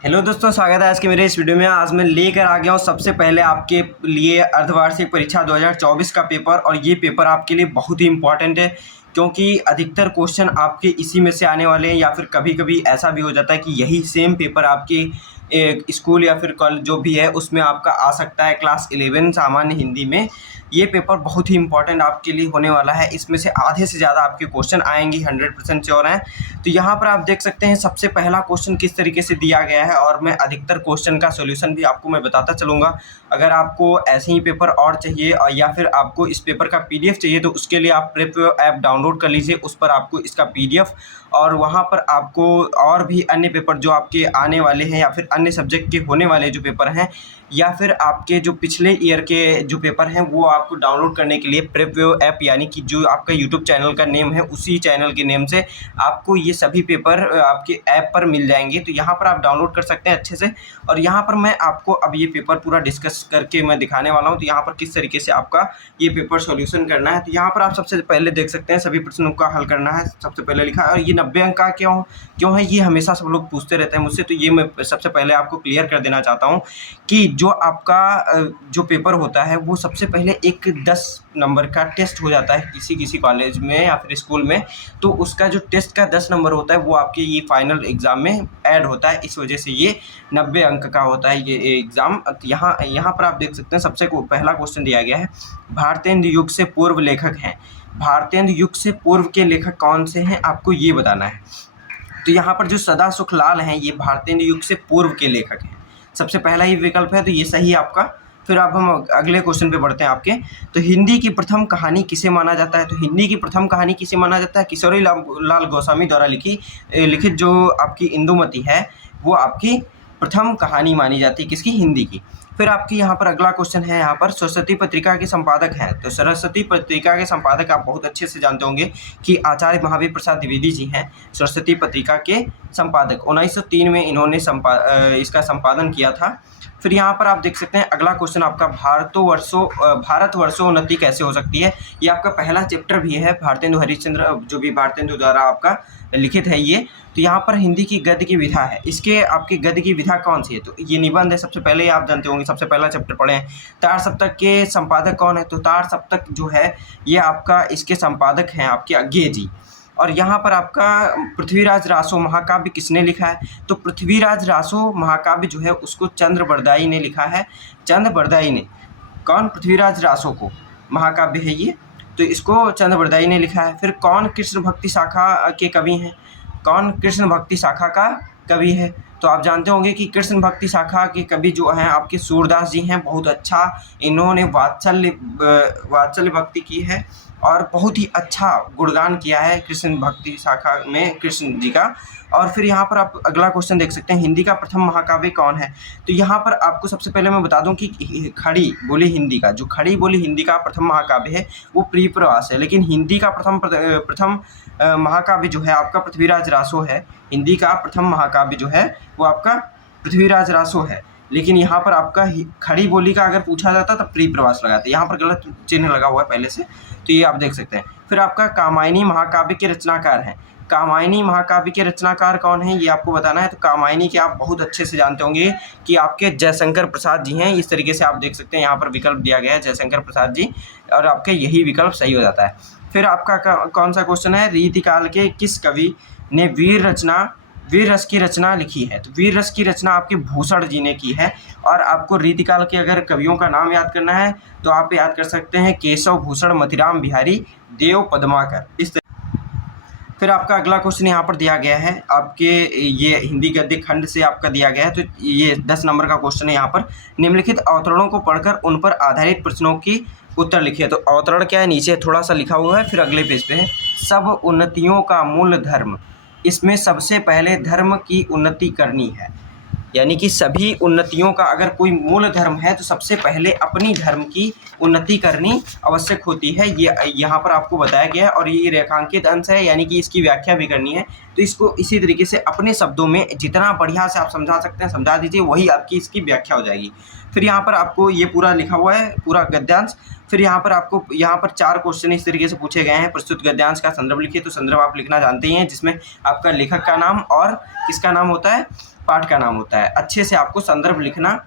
Hello दोस्तों, स्वागत है आज के मेरे इस वीडियो में। आज मैं लेकर आ गया हूँ सबसे पहले आपके लिए अर्धवार्षिक परीक्षा 2024 का पेपर। और ये पेपर आपके लिए बहुत ही इम्पॉर्टेंट है क्योंकि अधिकतर क्वेश्चन आपके इसी में से आने वाले हैं, या फिर कभी कभी ऐसा भी हो जाता है कि यही सेम पेपर आपके स्कूल या फिर कॉलेज जो भी है उसमें आपका आ सकता है। क्लास 11 सामान्य हिंदी में ये पेपर बहुत ही इंपॉर्टेंट आपके लिए होने वाला है। इसमें से आधे से ज़्यादा आपके क्वेश्चन आएंगे, 100% श्योर हैं। तो यहाँ पर आप देख सकते हैं सबसे पहला क्वेश्चन किस तरीके से दिया गया है, और मैं अधिकतर क्वेश्चन का सॉल्यूशन भी आपको मैं बताता चलूँगा। अगर आपको ऐसे ही पेपर और चाहिए या फिर आपको इस पेपर का PDF चाहिए तो उसके लिए आप प्रेप ऐप डाउनलोड कर लीजिए। उस पर आपको इसका PDF और वहाँ पर आपको और भी अन्य पेपर जो आपके आने वाले हैं या फिर अन्य सब्जेक्ट के होने वाले जो पेपर हैं या फिर आपके जो पिछले ईयर के जो पेपर हैं वो आपको डाउनलोड करने के लिए प्रेपवेव ऐप, यानी कि जो आपका यूट्यूब चैनल का नेम है उसी चैनल के नेम से आपको ये सभी पेपर आपके ऐप पर मिल जाएंगे। तो यहाँ पर आप डाउनलोड कर सकते हैं अच्छे से। और यहाँ पर मैं आपको अब ये पेपर पूरा डिस्कस करके मैं दिखाने वाला हूँ। तो यहाँ पर किस तरीके से आपका ये पेपर सॉल्यूशन करना है। तो यहाँ पर आप सबसे पहले देख सकते हैं सभी प्रश्नों का हल करना है। सबसे पहले लिखा है, और ये 90 अंक का क्यों है, ये हमेशा सब लोग पूछते रहते हैं मुझसे। तो ये मैं सबसे पहले आपको क्लियर कर देना चाहता हूँ कि जो आपका जो पेपर होता है वो सबसे पहले एक 10 नंबर का टेस्ट हो जाता है किसी कॉलेज में या फिर स्कूल में। तो उसका जो टेस्ट का 10 नंबर होता है वो आपके ये फाइनल एग्ज़ाम में ऐड होता है। इस वजह से ये 90 अंक का होता है ये एग्ज़ाम। यहाँ पर आप देख सकते हैं सबसे पहला क्वेश्चन दिया गया है, भारतेंदु युग से पूर्व लेखक हैं। भारतेंदु युग से पूर्व के लेखक कौन से हैं, आपको ये बताना है। तो यहाँ पर जो सदा सुखलाल हैं ये भारतेंदु युग से पूर्व के लेखक हैं। सबसे पहला ही विकल्प है, तो ये सही है आपका। फिर अब हम अगले क्वेश्चन पे बढ़ते हैं आपके। तो हिंदी की प्रथम कहानी किसे माना जाता है। तो हिंदी की प्रथम कहानी किसे माना जाता है, किशोरी लाल गोस्वामी द्वारा लिखित जो आपकी इंदुमती है वो आपकी प्रथम कहानी मानी जाती है, किसकी, हिंदी की। फिर आपकी यहाँ पर अगला क्वेश्चन है, यहाँ पर सरस्वती पत्रिका के संपादक हैं। तो सरस्वती पत्रिका के संपादक आप बहुत अच्छे से जानते होंगे कि आचार्य महावीर प्रसाद द्विवेदी जी हैं सरस्वती पत्रिका के संपादक। 1903 में इन्होंने इसका संपादन किया था। फिर यहाँ पर आप देख सकते हैं अगला क्वेश्चन आपका, भारतवर्षोन्नति कैसे हो सकती है। ये आपका पहला चैप्टर भी है, भारतेंदु हरिश्चंद्र जो भी भारतेंदु द्वारा आपका लिखित है ये। तो यहाँ पर हिंदी की गद्य की विधा है, इसके आपकी गद्य की विधा कौन सी है। तो ये निबंध है, सबसे पहले आप जानते होंगे, सबसे पहला चैप्टर पढ़े हैं। तार सप्तक के संपादक कौन है। तो तार सप्तक जो है ये आपका इसके संपादक हैं आपके अज्ञेय जी। और यहाँ पर आपका पृथ्वीराज रासो महाकाव्य किसने लिखा है। तो पृथ्वीराज रासो महाकाव्य जो है उसको चंद्र बरदाई ने लिखा है। चंद्र बरदाई ने, कौन, पृथ्वीराज रासो को महाकाव्य है ये, तो इसको चंद्र बरदाई ने लिखा है। फिर कौन कृष्ण भक्ति शाखा के कवि हैं, कौन कृष्ण भक्ति शाखा का कवि है। तो आप जानते होंगे कि कृष्ण भक्ति शाखा के कवि जो हैं आपके सूरदास जी हैं। बहुत अच्छा इन्होंने वात्सल्य भक्ति की है और बहुत ही अच्छा गुणगान किया है कृष्ण भक्ति शाखा में कृष्ण जी का। और फिर यहाँ पर आप अगला क्वेश्चन देख सकते हैं, हिंदी का प्रथम महाकाव्य कौन है। तो यहाँ पर आपको सबसे पहले मैं बता दूं कि खड़ी बोली हिंदी का, जो खड़ी बोली हिंदी का प्रथम महाकाव्य है वो प्रिय प्रवास है। लेकिन हिंदी का प्रथम महाकाव्य जो है आपका पृथ्वीराज रासो है। हिंदी का प्रथम महाकाव्य जो है वो आपका पृथ्वीराज रासो है। लेकिन यहाँ पर आपका खड़ी बोली का अगर पूछा जाता तो प्रिय प्रवास लगाते, यहाँ पर गलत चिन्ह लगा हुआ है पहले से, तो ये आप देख सकते हैं। फिर आपका कामायनी महाकाव्य के रचनाकार हैं। कामायनी महाकाव्य के रचनाकार कौन है ये आपको बताना है। तो कामायनी के आप बहुत अच्छे से जानते होंगे कि आपके जयशंकर प्रसाद जी हैं। इस तरीके से आप देख सकते हैं, यहाँ पर विकल्प दिया गया है जयशंकर प्रसाद जी, और आपके यही विकल्प सही हो जाता है। फिर आपका कौन सा क्वेश्चन है, रीतिकाल के किस कवि ने वीर रस की रचना लिखी है। तो वीर रस की रचना आपके भूषण जी ने की है। और आपको रीतिकाल के अगर कवियों का नाम याद करना है तो आप याद कर सकते हैं केशव भूषण, मतिराम बिहारी, देव पद्माकर। फिर आपका अगला क्वेश्चन यहाँ पर दिया गया है आपके, ये हिंदी गद्य खंड से आपका दिया गया है। तो ये 10 नंबर का क्वेश्चन है। यहाँ पर निम्नलिखित अवतरणों को पढ़कर उन पर आधारित प्रश्नों की उत्तर लिखिए। तो अवतरण क्या है, नीचे थोड़ा सा लिखा हुआ है, फिर अगले पेज पे है, सब उन्नतियों का मूल धर्म, इसमें सबसे पहले धर्म की उन्नति करनी है। यानी कि सभी उन्नतियों का अगर कोई मूल धर्म है तो सबसे पहले अपनी धर्म की उन्नति करनी आवश्यक होती है। ये यहाँ पर आपको बताया गया है और ये रेखांकित अंश है, यानी कि इसकी व्याख्या भी करनी है। तो इसको इसी तरीके से अपने शब्दों में जितना बढ़िया से आप समझा सकते हैं समझा दीजिए, वही आपकी इसकी व्याख्या हो जाएगी। फिर यहाँ पर आपको ये पूरा लिखा हुआ है, पूरा गद्यांश। फिर यहाँ पर आपको यहाँ पर 4 क्वेश्चन इस तरीके से पूछे गए हैं। प्रस्तुत गद्यांश का संदर्भ लिखिए। तो संदर्भ आप लिखना जानते ही हैं, जिसमें आपका लेखक का नाम और किसका नाम होता है पाठ का नाम होता है। अच्छे से आपको संदर्भ लिखना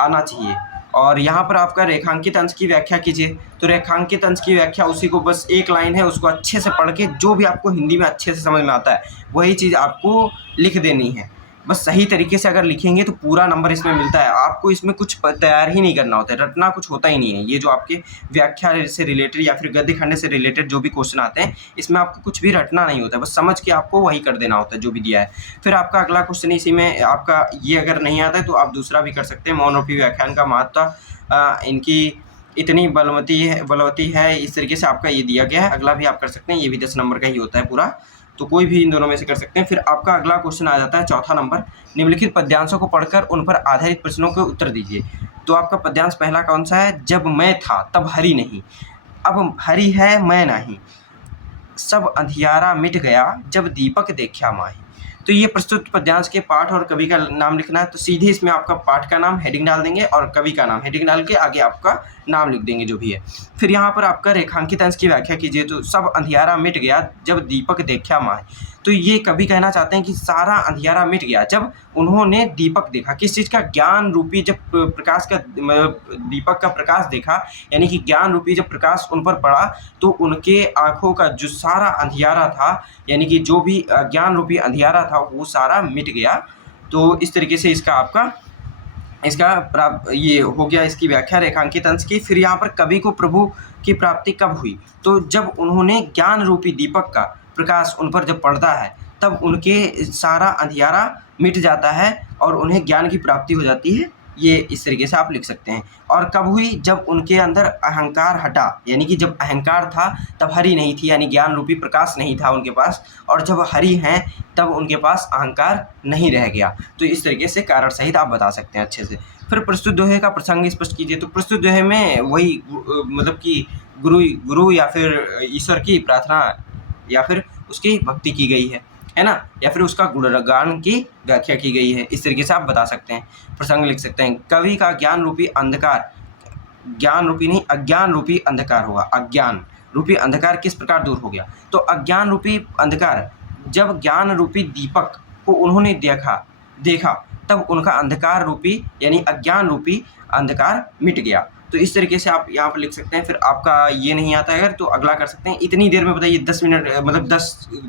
आना चाहिए। और यहाँ पर आपका रेखांकित अंश की व्याख्या कीजिए। तो रेखांकित अंश की व्याख्या उसी को बस एक लाइन है, उसको अच्छे से पढ़ के जो भी आपको हिंदी में अच्छे से समझ में आता है वही चीज़ आपको लिख देनी है। बस सही तरीके से अगर लिखेंगे तो पूरा नंबर इसमें मिलता है। आपको इसमें कुछ तैयार ही नहीं करना होता है, रटना कुछ होता ही नहीं है। ये जो आपके व्याख्या से रिलेटेड या फिर गद्य खंड से रिलेटेड जो भी क्वेश्चन आते हैं, इसमें आपको कुछ भी रटना नहीं होता है, बस समझ के आपको वही कर देना होता है जो भी दिया है। फिर आपका अगला क्वेश्चन इसी में आपका ये अगर नहीं आता है तो आप दूसरा भी कर सकते हैं। मौनरूपी व्याख्यान का महत्व इनकी इतनी बलवती है, इस तरीके से आपका ये दिया गया है। अगला भी आप कर सकते हैं, ये भी 10 नंबर का ही होता है पूरा, तो कोई भी इन दोनों में से कर सकते हैं। फिर आपका अगला क्वेश्चन आ जाता है चौथा नंबर, निम्नलिखित पद्यांशों को पढ़कर उन पर आधारित प्रश्नों के उत्तर दीजिए। तो आपका पद्यांश पहला कौन सा है? जब मैं था तब हरि नहीं, अब हरि है मैं नहीं, सब अंधियारा मिट गया जब दीपक देखा माही। तो ये प्रस्तुत पद्यांश के पाठ और कवि का नाम लिखना है। तो सीधे इसमें आपका पाठ का नाम हेडिंग डाल देंगे और कवि का नाम हेडिंग डाल के आगे आपका नाम लिख देंगे जो भी है। फिर यहाँ पर आपका रेखांकित अंश की व्याख्या कीजिए। तो सब अंधियारा मिट गया जब दीपक देखा माही। तो ये कवि कहना चाहते हैं कि सारा अंधियारा मिट गया जब उन्होंने दीपक देखा। किस चीज़ का? ज्ञान रूपी जब प्रकाश का, दीपक का प्रकाश देखा, यानी कि ज्ञान रूपी जब प्रकाश उन पर पड़ा तो उनके आँखों का जो सारा अंधियारा था, यानी कि जो भी ज्ञान रूपी अंधियारा था वो सारा मिट गया। तो इस तरीके से ये हो गया इसकी व्याख्या रेखांकित अंश की। फिर यहाँ पर कवि को प्रभु की प्राप्ति कब हुई? तो जब उन्होंने ज्ञान रूपी दीपक का प्रकाश उन पर जब पड़ता है तब उनके सारा अंधियारा मिट जाता है और उन्हें ज्ञान की प्राप्ति हो जाती है। ये इस तरीके से आप लिख सकते हैं। और कब हुई? जब उनके अंदर अहंकार हटा, यानी कि जब अहंकार था तब हरि नहीं थी, यानी ज्ञान रूपी प्रकाश नहीं था उनके पास, और जब हरि हैं तब उनके पास अहंकार नहीं रह गया। तो इस तरीके से कारण सहित आप बता सकते हैं अच्छे से। फिर प्रस्तुत दोहे का प्रसंग स्पष्ट कीजिए। तो प्रस्तुत दोहे में वही मतलब कि गुरु या फिर ईश्वर की प्रार्थना या फिर उसकी भक्ति की गई है ना, या फिर उसका गुणगान की व्याख्या की गई है। इस तरीके से आप बता सकते हैं, प्रसंग लिख सकते हैं। कवि का ज्ञान रूपी अंधकार, ज्ञान रूपी नहीं अज्ञान रूपी अंधकार होगा। अज्ञान रूपी अंधकार किस प्रकार दूर हो गया? तो अज्ञान रूपी अंधकार, जब ज्ञान रूपी दीपक को उन्होंने देखा तब उनका अंधकार रूपी यानी अज्ञान रूपी अंधकार मिट गया। तो इस तरीके से आप यहाँ पर लिख सकते हैं। फिर आपका ये नहीं आता है अगर तो अगला कर सकते हैं। इतनी देर में बताइए 10 मिनट मतलब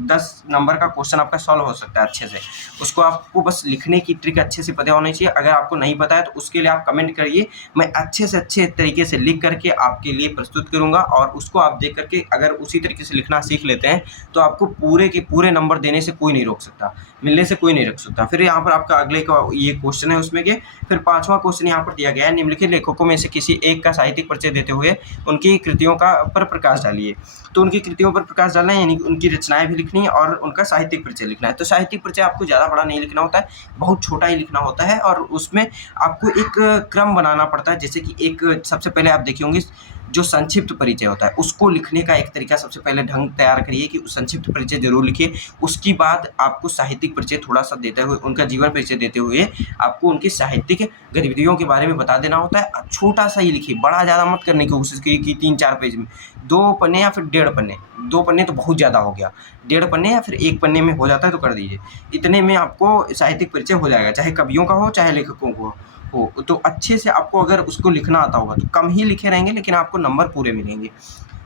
10 नंबर का क्वेश्चन आपका सॉल्व हो सकता है अच्छे से। उसको आपको बस लिखने की ट्रिक अच्छे से पता होनी चाहिए। अगर आपको नहीं पता है तो उसके लिए आप कमेंट करिए, मैं अच्छे से अच्छे तरीके से लिख करके आपके लिए प्रस्तुत करूँगा। और उसको आप देख करके अगर उसी तरीके से लिखना सीख लेते हैं तो आपको पूरे के पूरे नंबर देने से कोई नहीं रोक सकता, मिलने से कोई नहीं रोक सकता। फिर यहाँ पर आपका अगले का ये क्वेश्चन है उसमें के फिर 5वां क्वेश्चन यहाँ पर दिया गया है, निम्नलिखित लेखकों में से किसी एक का साहित्यिक परिचय देते हुए उनकी कृतियों का पर प्रकाश डालिए। तो उनकी कृतियों पर प्रकाश डालना है, यानी कि उनकी रचनाएं भी लिखनी है और उनका साहित्यिक परिचय लिखना है। तो साहित्यिक परिचय आपको ज़्यादा बड़ा नहीं लिखना होता है, बहुत छोटा ही लिखना होता है और उसमें आपको एक क्रम बनाना पड़ता है। जैसे कि एक सबसे पहले आप देखे होंगे जो संक्षिप्त परिचय होता है उसको लिखने का एक तरीका सबसे पहले ढंग तैयार करिए कि संक्षिप्त परिचय जरूर लिखिए। उसके बाद आपको साहित्यिक परिचय थोड़ा सा देते हुए, उनका जीवन परिचय देते हुए आपको उनकी साहित्यिक गतिविधियों के बारे में बता देना होता है। छोटा सा ही लिखिए, बड़ा ज़्यादा मत करने की कोशिश कीजिए कि 3-4 पेज में, 2 पन्ने या फिर 1.5 पन्ने। 2 पन्ने तो बहुत ज़्यादा हो गया, 1.5 पन्ने या फिर 1 पन्ने में हो जाता है तो कर दीजिए। इतने में आपको साहित्यिक परिचय हो जाएगा, चाहे कवियों का हो चाहे लेखकों को हो। तो अच्छे से आपको अगर उसको लिखना आता होगा तो कम ही लिखे रहेंगे लेकिन आपको नंबर पूरे मिलेंगे।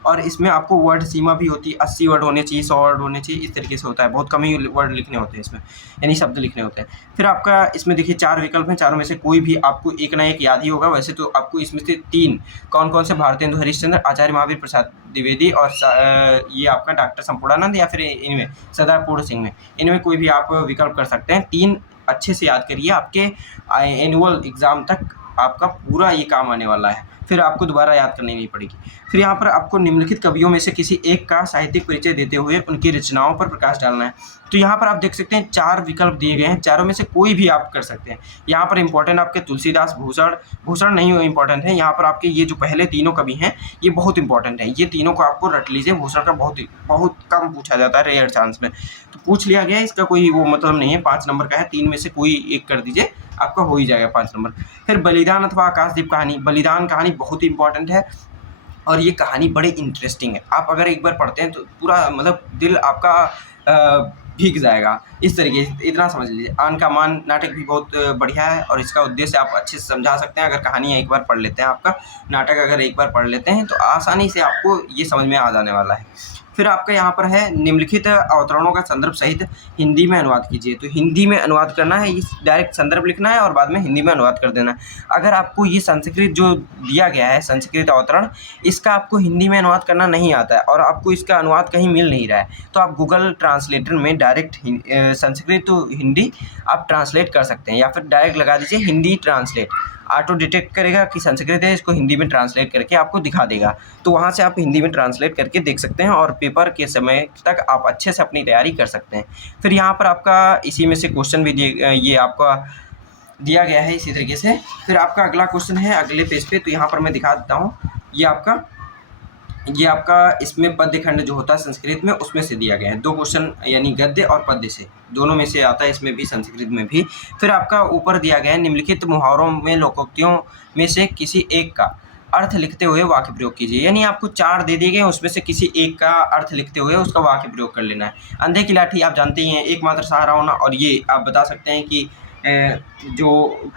और इसमें आपको वर्ड सीमा भी होती है, 80 वर्ड होने चाहिए, 100 वर्ड होने चाहिए, इस तरीके से होता है। बहुत कम ही वर्ड लिखने होते हैं इसमें, यानी शब्द लिखने होते हैं। फिर आपका इसमें देखिए 4 विकल्प हैं, चारों में से कोई भी आपको एक ना एक याद ही होगा। वैसे तो आपको इसमें से 3 कौन कौन से, भारतेंदु हरिश्चंद्र, आचार्य महावीर प्रसाद द्विवेदी और ये आपका डॉक्टर संपूर्णानंद या फिर इनमें सरदार पूर्ण सिंह में, इनमें कोई भी आप विकल्प कर सकते हैं। 3 अच्छे से याद करिए, आपके एनुअल एग्ज़ाम तक आपका पूरा ये काम आने वाला है, फिर आपको दोबारा याद करनी नहीं पड़ेगी। फिर यहाँ पर आपको निम्नलिखित कवियों में से किसी एक का साहित्यिक परिचय देते हुए उनकी रचनाओं पर प्रकाश डालना है। तो यहाँ पर आप देख सकते हैं 4 विकल्प दिए गए हैं, चारों में से कोई भी आप कर सकते हैं। यहाँ पर इंपॉर्टेंट आपके तुलसीदास, भूषण नहीं इंपॉर्टेंट है। यहाँ पर आपके ये जो पहले तीनों कवि हैं ये बहुत इंपॉर्टेंट है, ये तीनों को आपको रट लीजिए। भूषण का बहुत कम पूछा जाता है, रेयर चांस में, तो पूछ लिया गया है, इसका कोई वो मतलब नहीं है। 5 नंबर का है, 3 में से कोई एक कर दीजिए, आपका हो ही जाएगा 5 नंबर। फिर बलिदान अथवा आकाशदीप कहानी, बलिदान कहानी बहुत इंपॉर्टेंट है और ये कहानी बड़े इंटरेस्टिंग है। आप अगर एक बार पढ़ते हैं तो पूरा मतलब दिल आपका भीग जाएगा। इस तरीके से इतना समझ लीजिए। आन का मान नाटक भी बहुत बढ़िया है और इसका उद्देश्य आप अच्छे से समझा सकते हैं। अगर कहानी एक बार पढ़ लेते हैं, आपका नाटक अगर एक बार पढ़ लेते हैं तो आसानी से आपको ये समझ में आ जाने वाला है। फिर आपका यहाँ पर है निम्नलिखित अवतरणों का संदर्भ सहित हिंदी में अनुवाद कीजिए। तो हिंदी में अनुवाद करना है, इस डायरेक्ट संदर्भ लिखना है और बाद में हिंदी में अनुवाद कर देना है। अगर आपको ये संस्कृत जो दिया गया है, संस्कृत अवतरण, इसका आपको हिंदी में अनुवाद करना नहीं आता है और आपको इसका अनुवाद कहीं मिल नहीं रहा है, तो आप गूगल ट्रांसलेटर में डायरेक्ट संस्कृत टू हिंदी आप ट्रांसलेट कर सकते हैं, या फिर डायरेक्ट लगा दीजिए हिंदी ट्रांसलेट, ऑटो डिटेक्ट करेगा कि संस्कृत है, इसको हिंदी में ट्रांसलेट करके आपको दिखा देगा। तो वहाँ से आप हिंदी में ट्रांसलेट करके देख सकते हैं और पेपर के समय तक आप अच्छे से अपनी तैयारी कर सकते हैं। फिर यहाँ पर आपका इसी में से क्वेश्चन भी ये आपका दिया गया है इसी तरीके से। फिर आपका अगला क्वेश्चन है अगले पेज पे, तो यहाँ पर मैं दिखा देता हूँ। ये आपका इसमें पद्य खंड जो होता है संस्कृत में, उसमें से दिया गया है 2 क्वेश्चन, यानी गद्य और पद्य से, दोनों में से आता है, इसमें भी संस्कृत में भी। फिर आपका ऊपर दिया गया है निम्नलिखित मुहावरों में लोकोक्तियों में से किसी एक का अर्थ लिखते हुए वाक्य प्रयोग कीजिए। यानी आपको 4 दे दिए गए, उसमें से किसी एक का अर्थ लिखते हुए उसका वाक्य प्रयोग कर लेना है। अंधे की लाठी आप जानते ही हैं, एकमात्र सहारा होना, और ये आप बता सकते हैं कि जो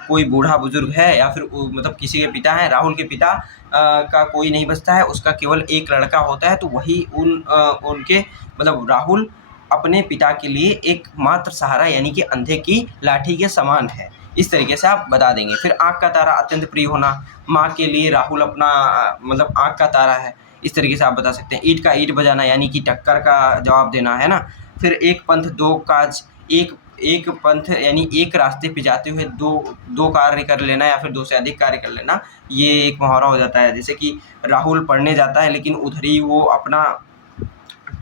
कोई बूढ़ा बुजुर्ग है या फिर मतलब किसी के पिता हैं, राहुल के पिता का कोई नहीं बचता है, उसका केवल एक लड़का होता है, तो वही उनके मतलब राहुल अपने पिता के लिए एकमात्र सहारा यानी कि अंधे की लाठी के समान है। इस तरीके से आप बता देंगे। फिर आँख का तारा अत्यंत प्रिय होना, माँ के लिए राहुल अपना मतलब आँख का तारा है, इस तरीके से आप बता सकते हैं। ईंट का ईंट बजाना यानी कि टक्कर का जवाब देना है ना। फिर एक पंथ दो काज, एक पंथ यानी एक रास्ते पे जाते हुए दो कार्य कर लेना या फिर 2 से अधिक कार्य कर लेना, ये एक मुहावरा हो जाता है। जैसे कि राहुल पढ़ने जाता है लेकिन उधर ही वो अपना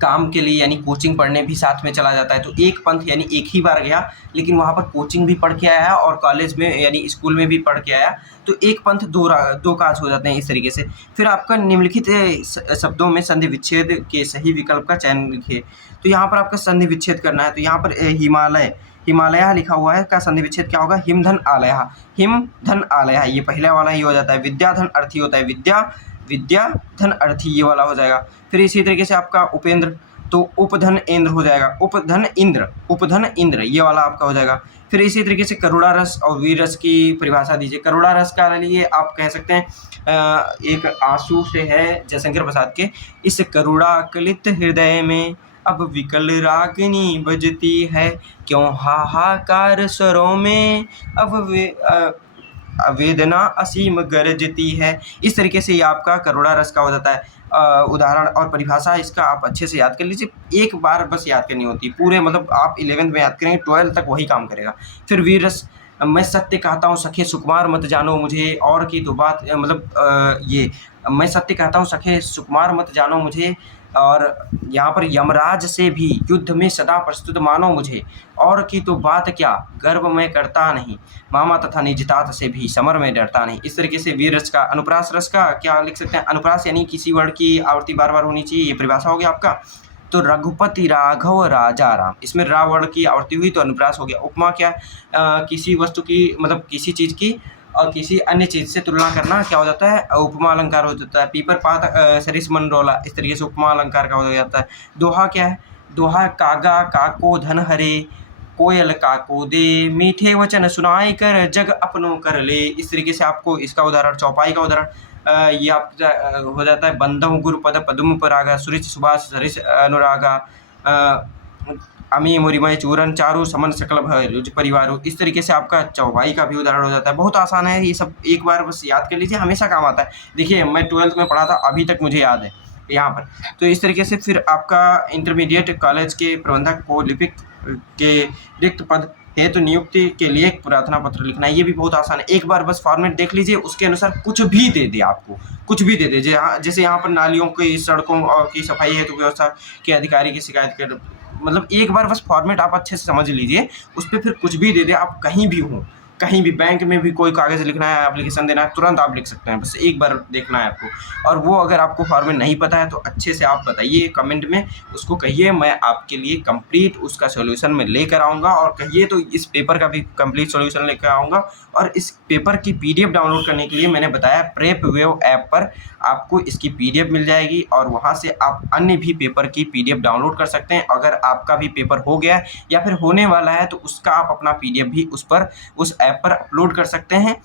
काम के लिए यानी कोचिंग पढ़ने भी साथ में चला जाता है। तो एक पंथ यानी एक ही बार गया लेकिन वहाँ पर कोचिंग भी पढ़ के आया और कॉलेज में यानी स्कूल में भी पढ़ के आया, तो एक पंथ दो काज हो जाते हैं इस तरीके से। फिर आपका निम्नलिखित शब्दों में संधि विच्छेद के सही विकल्प का चयन लिखिए। तो यहाँ पर आपका संधि विच्छेद करना है। तो यहाँ पर हिमालय लिखा हुआ है, का संधि विच्छेद क्या होगा? हिम धन आलय, ये पहला वाला ही हो जाता है। विद्या धन अर्थी होता है, विद्या धन अर्थी, ये वाला हो जाएगा। फिर इसी तरीके से आपका उपेंद्र, तो उपधन इंद्र हो जाएगा, उपधन इंद्र, ये वाला आपका हो जाएगा। फिर इसी तरीके से करुणा रस और वीर रस की परिभाषा दीजिए। करुणा रस का लिए आप कह सकते हैं एक आंसू से है जयशंकर प्रसाद के, इस करुणा कलित हृदय में अब विकल रागिनी बजती है, क्यों हाहाकार स्वरों में अब वेदना असीम गरजती है। इस तरीके से ये आपका करुणा रस का हो जाता है। उदाहरण और परिभाषा इसका आप अच्छे से याद कर लीजिए, एक बार बस याद करनी होती है, पूरे मतलब आप 11th में याद करेंगे 12th तक वही काम करेगा। फिर वीर रस, मैं सत्य कहता हूँ सखे सुकुमार मत जानो मुझे, और की तो बात मतलब ये मैं सत्य कहता हूँ सखे सुकुमार मत जानो मुझे, और यहाँ पर यमराज से भी युद्ध में सदा प्रस्तुत मानो मुझे, और की तो बात क्या गर्व मैं करता नहीं, मामा तथा निजतात से भी समर में डरता नहीं। इस तरीके से वीर रस का। अनुप्रास रस का क्या लिख सकते हैं? अनुप्रास यानी किसी वर्ड की आवृत्ति बार बार होनी चाहिए, ये परिभाषा हो गया आपका। तो रघुपति राघव राजा राम, इसमें रा वर्ड की आवृत्ति हुई तो अनुप्रास हो गया। उपमा क्या? किसी वस्तु की मतलब किसी चीज़ की और किसी अन्य चीज़ से तुलना करना क्या हो जाता है? उपमा अलंकार हो जाता है। पीपर पात सरिस मनरोला, इस तरीके से उपमा अलंकार का हो जाता है। दोहा क्या है? दोहा कागा काको धन हरे, कोयल काको दे, मीठे वचन सुनाई कर जग अपनों कर ले। इस तरीके से आपको इसका उदाहरण, चौपाई का उदाहरण ये आप हो जाता है। बंधव गुरुपद पद्म परागा, सुरिच सुभाष सरिस अनुरागा, अमी मुरिमय चूरन चारु समन सकल भय परिवारों। इस तरीके से आपका चौपाई का भी उदाहरण हो जाता है। बहुत आसान है ये सब, एक बार बस याद कर लीजिए, हमेशा काम आता है। देखिए मैं 12th में पढ़ा था, अभी तक मुझे याद है यहाँ पर। तो इस तरीके से फिर आपका इंटरमीडिएट कॉलेज के प्रबंधक को लिपिक के रिक्त पद हेतु नियुक्ति के लिए एक प्रार्थना पत्र लिखना है। ये भी बहुत आसान है, एक बार बस फॉर्मेट देख लीजिए, उसके अनुसार कुछ भी दे दे, आपको कुछ भी दे दे। जैसे यहाँ पर नालियों की सड़कों की सफाई हेतु व्यवस्था के अधिकारी की शिकायत कर, मतलब एक बार बस फॉर्मेट आप अच्छे से समझ लीजिए, उस पर फिर कुछ भी दे दे, आप कहीं भी हों कहीं भी बैंक में भी कोई कागज़ लिखना है, एप्लीकेशन देना है, तुरंत आप लिख सकते हैं, बस एक बार देखना है आपको। और वो अगर आपको फॉर्मेट नहीं पता है तो अच्छे से आप बताइए कमेंट में, उसको कहिए मैं आपके लिए कंप्लीट उसका सॉल्यूशन मैं लेकर आऊँगा, और कहिए तो इस पेपर का भी कंप्लीट सॉल्यूशन लेकर आऊँगा। और इस पेपर की पीडीएफ डाउनलोड करने के लिए मैंने बताया प्रेपवेव ऐप पर आपको इसकी पीडीएफ मिल जाएगी, और वहाँ से आप अन्य भी पेपर की पीडीएफ डाउनलोड कर सकते हैं। अगर आपका भी पेपर हो गया है या फिर होने वाला है तो उसका आप अपना पीडीएफ भी उस ऐप पर अपलोड कर सकते हैं,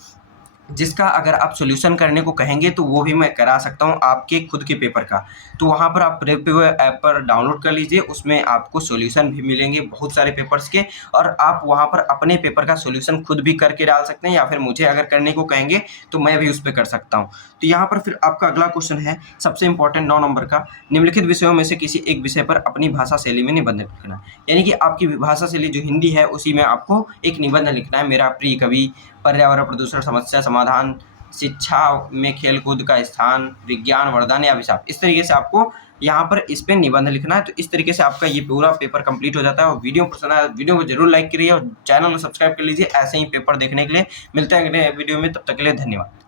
जिसका अगर आप सॉल्यूशन करने को कहेंगे तो वो भी मैं करा सकता हूँ आपके खुद के पेपर का। तो वहाँ पर आप प्रेपवेव ऐप पर डाउनलोड कर लीजिए, उसमें आपको सॉल्यूशन भी मिलेंगे बहुत सारे पेपर्स के, और आप वहाँ पर अपने पेपर का सॉल्यूशन खुद भी करके डाल सकते हैं, या फिर मुझे अगर करने को कहेंगे तो मैं भी उस पर कर सकता हूँ। तो यहाँ पर फिर आपका अगला क्वेश्चन है सबसे इंपॉर्टेंट 9 नंबर का, निम्नलिखित विषयों में से किसी एक विषय पर अपनी भाषा शैली में निबंध लिखना। यानी कि आपकी भाषा शैली जो हिंदी है उसी में आपको एक निबंध लिखना है। मेरा प्रिय कवि, पर्यावरण प्रदूषण समस्या समाधान, शिक्षा में खेलकूद का स्थान, विज्ञान वरदान या अभिशाप, इस तरीके से आपको यहाँ पर इस पे निबंध लिखना है। तो इस तरीके से आपका ये पूरा पेपर कंप्लीट हो जाता है। और वीडियो पसंद आया वीडियो को जरूर लाइक करिए और चैनल को सब्सक्राइब कर लीजिए ऐसे ही पेपर देखने के लिए। मिलते हैं अगले वीडियो में, तब तक के लिए धन्यवाद।